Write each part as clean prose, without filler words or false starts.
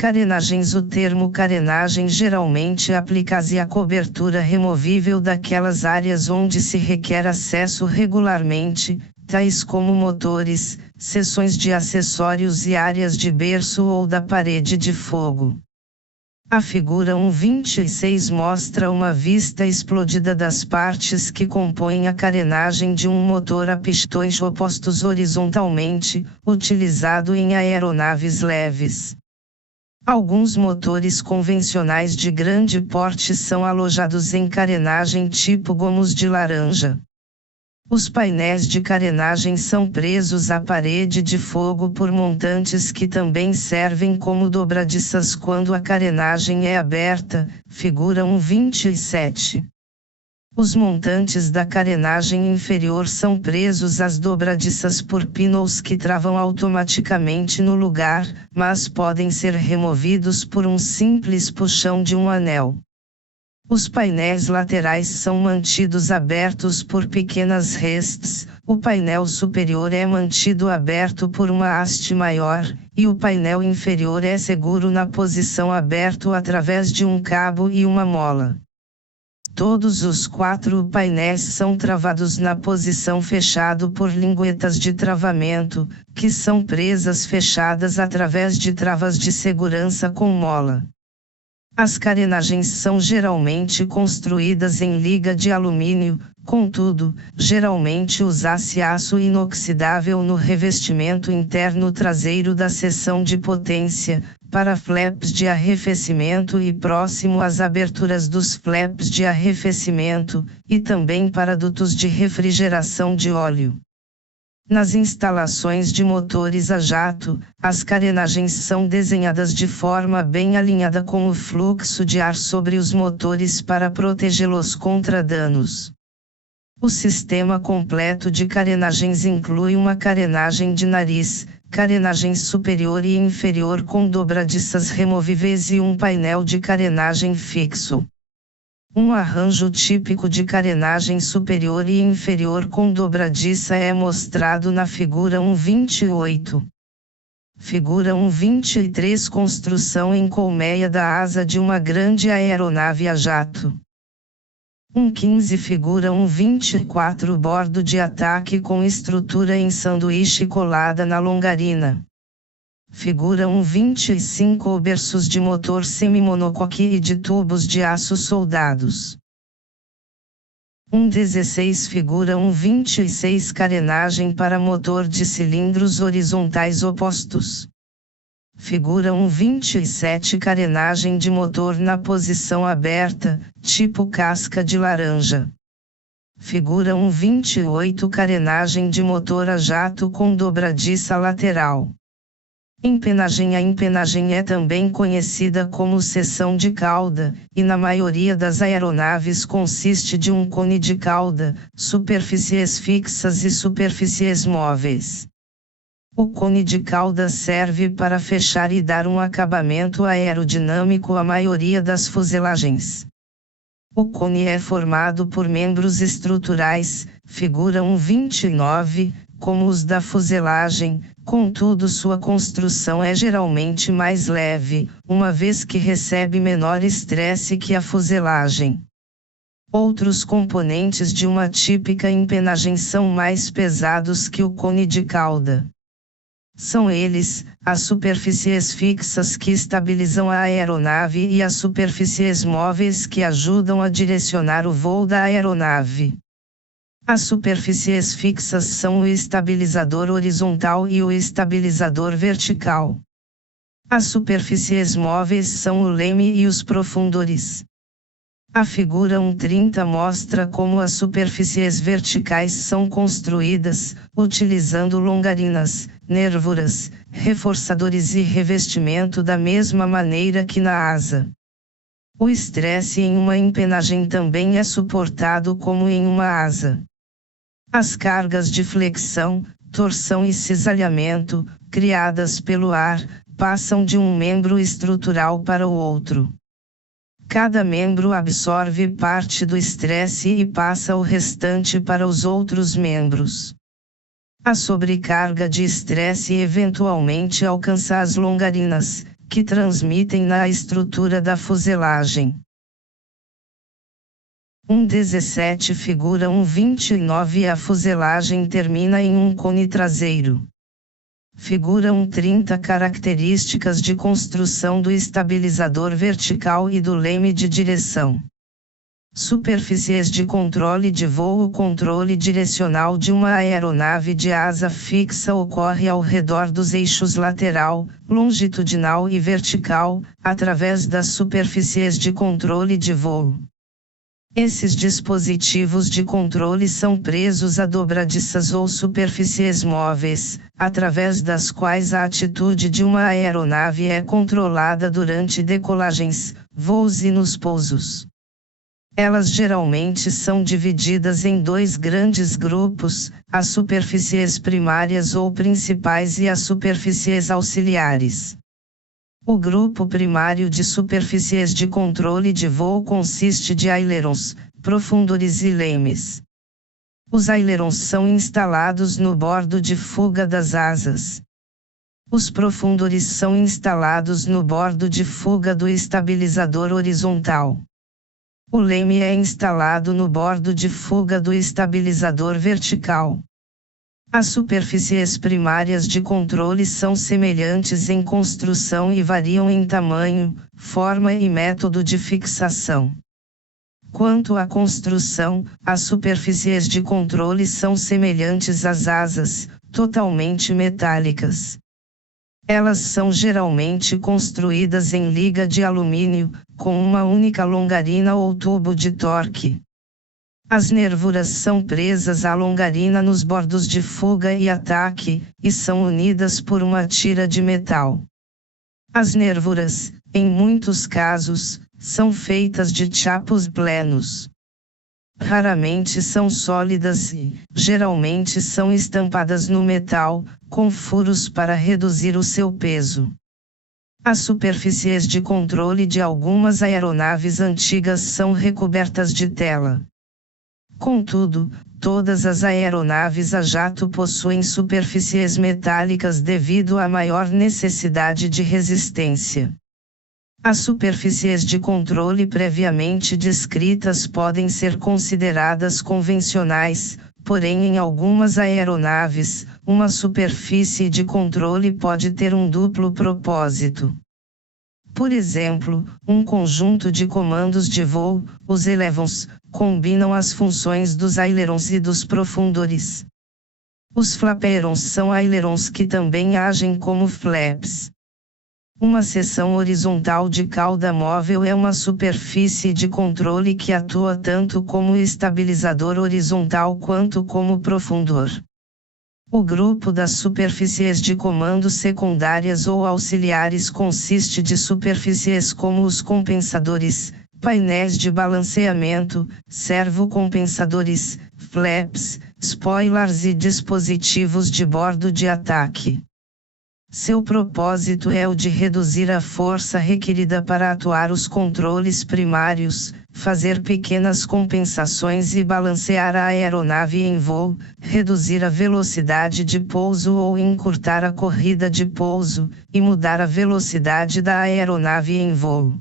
Carenagens. O termo carenagem geralmente aplica-se à cobertura removível daquelas áreas onde se requer acesso regularmente, tais como motores, seções de acessórios e áreas de berço ou da parede de fogo. A figura 1.26 mostra uma vista explodida das partes que compõem a carenagem de um motor a pistões opostos horizontalmente, utilizado em aeronaves leves. Alguns motores convencionais de grande porte são alojados em carenagem tipo gomos de laranja. Os painéis de carenagem são presos à parede de fogo por montantes que também servem como dobradiças quando a carenagem é aberta, figura 1.27. Os montantes da carenagem inferior são presos às dobradiças por pinols que travam automaticamente no lugar, mas podem ser removidos por um simples puxão de um anel. Os painéis laterais são mantidos abertos por pequenas restes, o painel superior é mantido aberto por uma haste maior, e o painel inferior é seguro na posição aberto através de um cabo e uma mola. Todos os 4 painéis são travados na posição fechado por linguetas de travamento, que são presas fechadas através de travas de segurança com mola. As carenagens são geralmente construídas em liga de alumínio, contudo, geralmente usa-se aço inoxidável no revestimento interno traseiro da seção de potência, para flaps de arrefecimento e próximo às aberturas dos flaps de arrefecimento, e também para dutos de refrigeração de óleo. Nas instalações de motores a jato, as carenagens são desenhadas de forma bem alinhada com o fluxo de ar sobre os motores para protegê-los contra danos. O sistema completo de carenagens inclui uma carenagem de nariz, carenagem superior e inferior com dobradiças removíveis e um painel de carenagem fixo. Um arranjo típico de carenagem superior e inferior com dobradiça é mostrado na figura 1.28. Figura 1.23. Construção em colmeia da asa de uma grande aeronave a jato. 1.15. Figura 1.24. Bordo de ataque com estrutura em sanduíche colada na longarina. Figura 1.25. Berços de motor semimonocoque e de tubos de aço soldados. 1.16. Figura 1.26. Carenagem para motor de cilindros horizontais opostos. Figura 1.27. Carenagem de motor na posição aberta, tipo casca de laranja. Figura 1.28. Carenagem de motor a jato com dobradiça lateral. Empenagem. A empenagem é também conhecida como seção de cauda, e na maioria das aeronaves consiste de um cone de cauda, superfícies fixas e superfícies móveis. O cone de cauda serve para fechar e dar um acabamento aerodinâmico à maioria das fuselagens. O cone é formado por membros estruturais, figura 1.29, como os da fuselagem, contudo sua construção é geralmente mais leve, uma vez que recebe menor estresse que a fuselagem. Outros componentes de uma típica empenagem são mais pesados que o cone de cauda. São eles, as superfícies fixas que estabilizam a aeronave e as superfícies móveis que ajudam a direcionar o voo da aeronave. As superfícies fixas são o estabilizador horizontal e o estabilizador vertical. As superfícies móveis são o leme e os profundores. A figura 1.30 mostra como as superfícies verticais são construídas, utilizando longarinas, nervuras, reforçadores e revestimento da mesma maneira que na asa. O estresse em uma empenagem também é suportado como em uma asa. As cargas de flexão, torção e cisalhamento, criadas pelo ar, passam de um membro estrutural para o outro. Cada membro absorve parte do estresse e passa o restante para os outros membros. A sobrecarga de estresse eventualmente alcança as longarinas, que transmitem na estrutura da fuselagem. 1.17 Figura 1.29 A fuselagem termina em um cone traseiro. Figura 1.30 Características de construção do estabilizador vertical e do leme de direção. Superfícies de controle de voo. O controle direcional de uma aeronave de asa fixa ocorre ao redor dos eixos lateral, longitudinal e vertical, através das superfícies de controle de voo. Esses dispositivos de controle são presos a dobradiças ou superfícies móveis, através das quais a atitude de uma aeronave é controlada durante decolagens, voos e nos pousos. Elas geralmente são divididas em dois grandes grupos, as superfícies primárias ou principais e as superfícies auxiliares. O grupo primário de superfícies de controle de voo consiste de ailerons, profundores e lemes. Os ailerons são instalados no bordo de fuga das asas. Os profundores são instalados no bordo de fuga do estabilizador horizontal. O leme é instalado no bordo de fuga do estabilizador vertical. As superfícies primárias de controle são semelhantes em construção e variam em tamanho, forma e método de fixação. Quanto à construção, as superfícies de controle são semelhantes às asas, totalmente metálicas. Elas são geralmente construídas em liga de alumínio, com uma única longarina ou tubo de torque. As nervuras são presas à longarina nos bordos de fuga e ataque, e são unidas por uma tira de metal. As nervuras, em muitos casos, são feitas de chapos plenos. Raramente são sólidas e, geralmente são estampadas no metal, com furos para reduzir o seu peso. As superfícies de controle de algumas aeronaves antigas são recobertas de tela. Contudo, todas as aeronaves a jato possuem superfícies metálicas devido à maior necessidade de resistência. As superfícies de controle previamente descritas podem ser consideradas convencionais, porém em algumas aeronaves, uma superfície de controle pode ter um duplo propósito. Por exemplo, um conjunto de comandos de voo, os elevons, combinam as funções dos ailerons e dos profundores. Os flaperons são ailerons que também agem como flaps. Uma seção horizontal de cauda móvel é uma superfície de controle que atua tanto como estabilizador horizontal quanto como profundor. O grupo das superfícies de comando secundárias ou auxiliares consiste de superfícies como os compensadores, painéis de balanceamento, servocompensadores, flaps, spoilers e dispositivos de bordo de ataque. Seu propósito é o de reduzir a força requerida para atuar os controles primários, fazer pequenas compensações e balancear a aeronave em voo, reduzir a velocidade de pouso ou encurtar a corrida de pouso, e mudar a velocidade da aeronave em voo.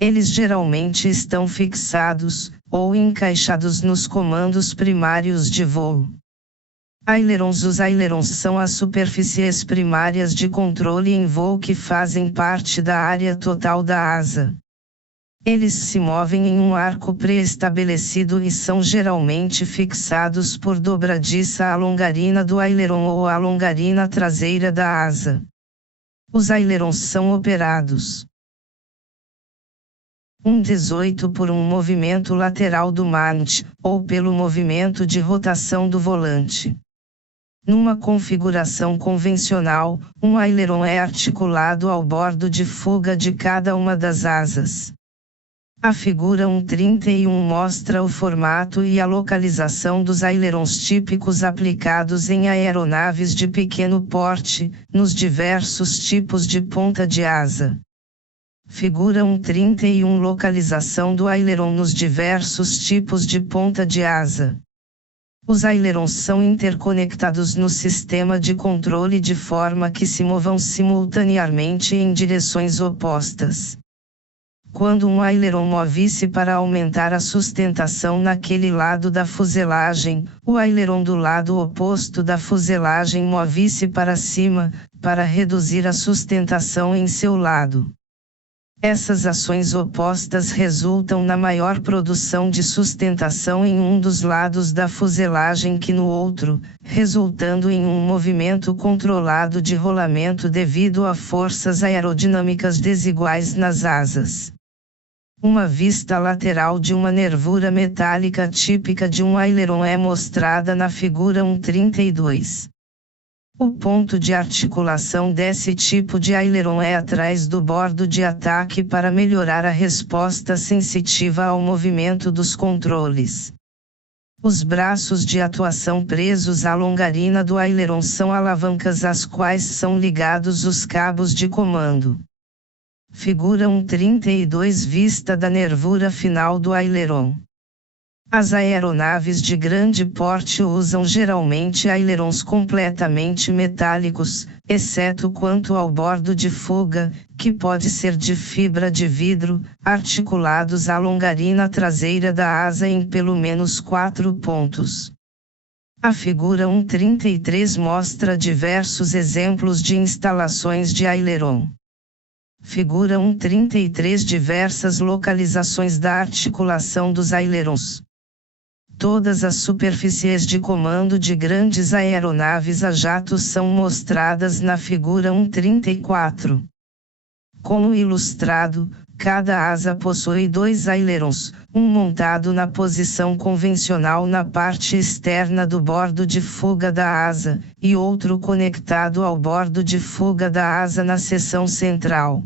Eles geralmente estão fixados, ou encaixados nos comandos primários de voo. Ailerons. Os ailerons são as superfícies primárias de controle em voo que fazem parte da área total da asa. Eles se movem em um arco pré-estabelecido e são geralmente fixados por dobradiça à longarina do aileron ou à longarina traseira da asa. Os ailerons são operados 1.18 por um movimento lateral do mante, ou pelo movimento de rotação do volante. Numa configuração convencional, um aileron é articulado ao bordo de fuga de cada uma das asas. A figura 1.31 mostra o formato e a localização dos ailerons típicos aplicados em aeronaves de pequeno porte, nos diversos tipos de ponta de asa. Figura 1.31 Localização do aileron nos diversos tipos de ponta de asa. Os ailerons são interconectados no sistema de controle de forma que se movam simultaneamente em direções opostas. Quando um aileron move-se para aumentar a sustentação naquele lado da fuselagem, o aileron do lado oposto da fuselagem move-se para cima, para reduzir a sustentação em seu lado. Essas ações opostas resultam na maior produção de sustentação em um dos lados da fuselagem que no outro, resultando em um movimento controlado de rolamento devido a forças aerodinâmicas desiguais nas asas. Uma vista lateral de uma nervura metálica típica de um aileron é mostrada na figura 1.32. O ponto de articulação desse tipo de aileron é atrás do bordo de ataque para melhorar a resposta sensitiva ao movimento dos controles. Os braços de atuação presos à longarina do aileron são alavancas às quais são ligados os cabos de comando. Figura 1.32 Vista da nervura final do aileron. As aeronaves de grande porte usam geralmente ailerons completamente metálicos, exceto quanto ao bordo de fuga, que pode ser de fibra de vidro, articulados à longarina traseira da asa em pelo menos 4 pontos. A figura 1.33 mostra diversos exemplos de instalações de aileron. Figura 1.33 Diversas localizações da articulação dos ailerons. Todas as superfícies de comando de grandes aeronaves a jato são mostradas na figura 1.34. Como ilustrado, cada asa possui 2 ailerons, um montado na posição convencional na parte externa do bordo de fuga da asa, e outro conectado ao bordo de fuga da asa na seção central.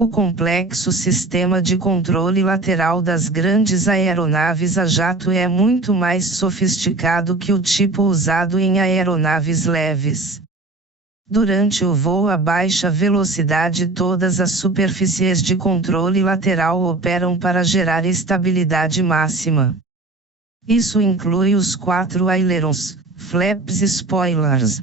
O complexo sistema de controle lateral das grandes aeronaves a jato é muito mais sofisticado que o tipo usado em aeronaves leves. Durante o voo a baixa velocidade, todas as superfícies de controle lateral operam para gerar estabilidade máxima. Isso inclui os 4 ailerons, flaps e spoilers.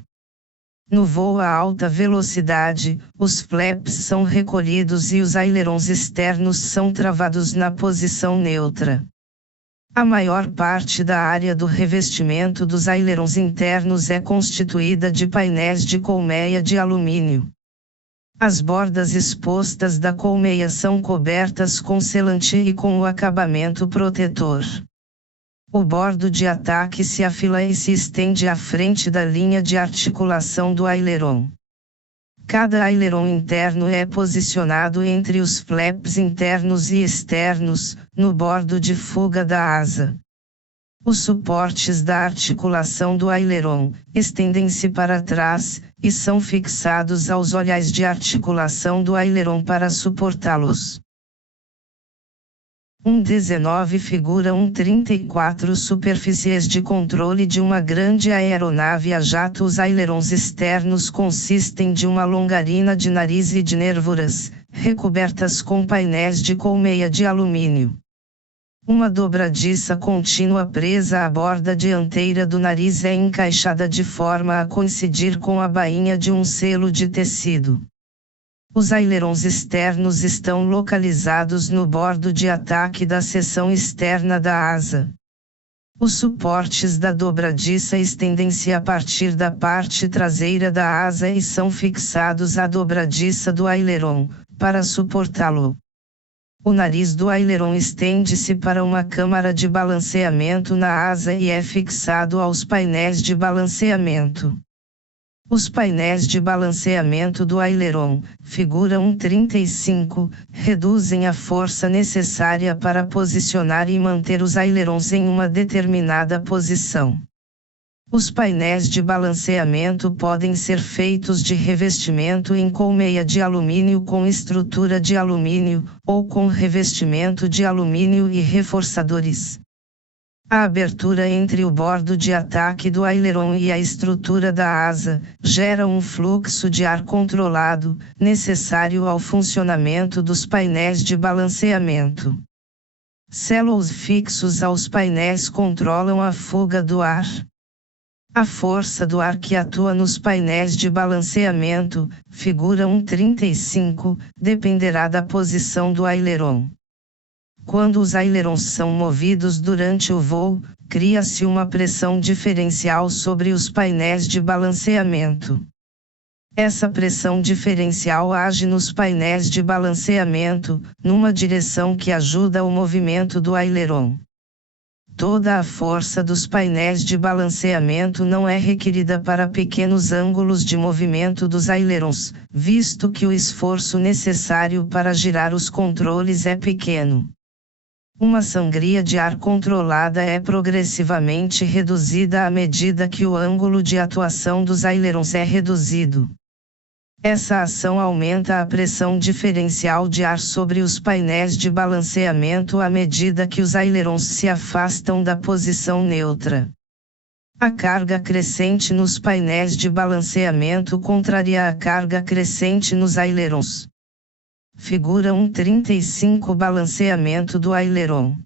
No voo a alta velocidade, os flaps são recolhidos e os ailerons externos são travados na posição neutra. A maior parte da área do revestimento dos ailerons internos é constituída de painéis de colmeia de alumínio. As bordas expostas da colmeia são cobertas com sealant e com o acabamento protetor. O bordo de ataque se afila e se estende à frente da linha de articulação do aileron. Cada aileron interno é posicionado entre os flaps internos e externos, no bordo de fuga da asa. Os suportes da articulação do aileron estendem-se para trás, e são fixados aos olhais de articulação do aileron para suportá-los. 1.19 Figura 1.34 Superfícies de controle de uma grande aeronave a jato. Os ailerons externos consistem de uma longarina de nariz e de nervuras, recobertas com painéis de colmeia de alumínio. Uma dobradiça contínua presa à borda dianteira do nariz é encaixada de forma a coincidir com a bainha de um selo de tecido. Os ailerons externos estão localizados no bordo de ataque da seção externa da asa. Os suportes da dobradiça estendem-se a partir da parte traseira da asa e são fixados à dobradiça do aileron, para suportá-lo. O nariz do aileron estende-se para uma câmara de balanceamento na asa e é fixado aos painéis de balanceamento. Os painéis de balanceamento do aileron, figura 1.35, reduzem a força necessária para posicionar e manter os ailerons em uma determinada posição. Os painéis de balanceamento podem ser feitos de revestimento em colmeia de alumínio com estrutura de alumínio, ou com revestimento de alumínio e reforçadores. A abertura entre o bordo de ataque do aileron e a estrutura da asa gera um fluxo de ar controlado, necessário ao funcionamento dos painéis de balanceamento. Células fixos aos painéis controlam a fuga do ar. A força do ar que atua nos painéis de balanceamento, figura 1.35, dependerá da posição do aileron. Quando os ailerons são movidos durante o voo, cria-se uma pressão diferencial sobre os painéis de balanceamento. Essa pressão diferencial age nos painéis de balanceamento, numa direção que ajuda o movimento do aileron. Toda a força dos painéis de balanceamento não é requerida para pequenos ângulos de movimento dos ailerons, visto que o esforço necessário para girar os controles é pequeno. Uma sangria de ar controlada é progressivamente reduzida à medida que o ângulo de atuação dos ailerons é reduzido. Essa ação aumenta a pressão diferencial de ar sobre os painéis de balanceamento à medida que os ailerons se afastam da posição neutra. A carga crescente nos painéis de balanceamento contraria a carga crescente nos ailerons. Figura 1.35 Balanceamento do aileron.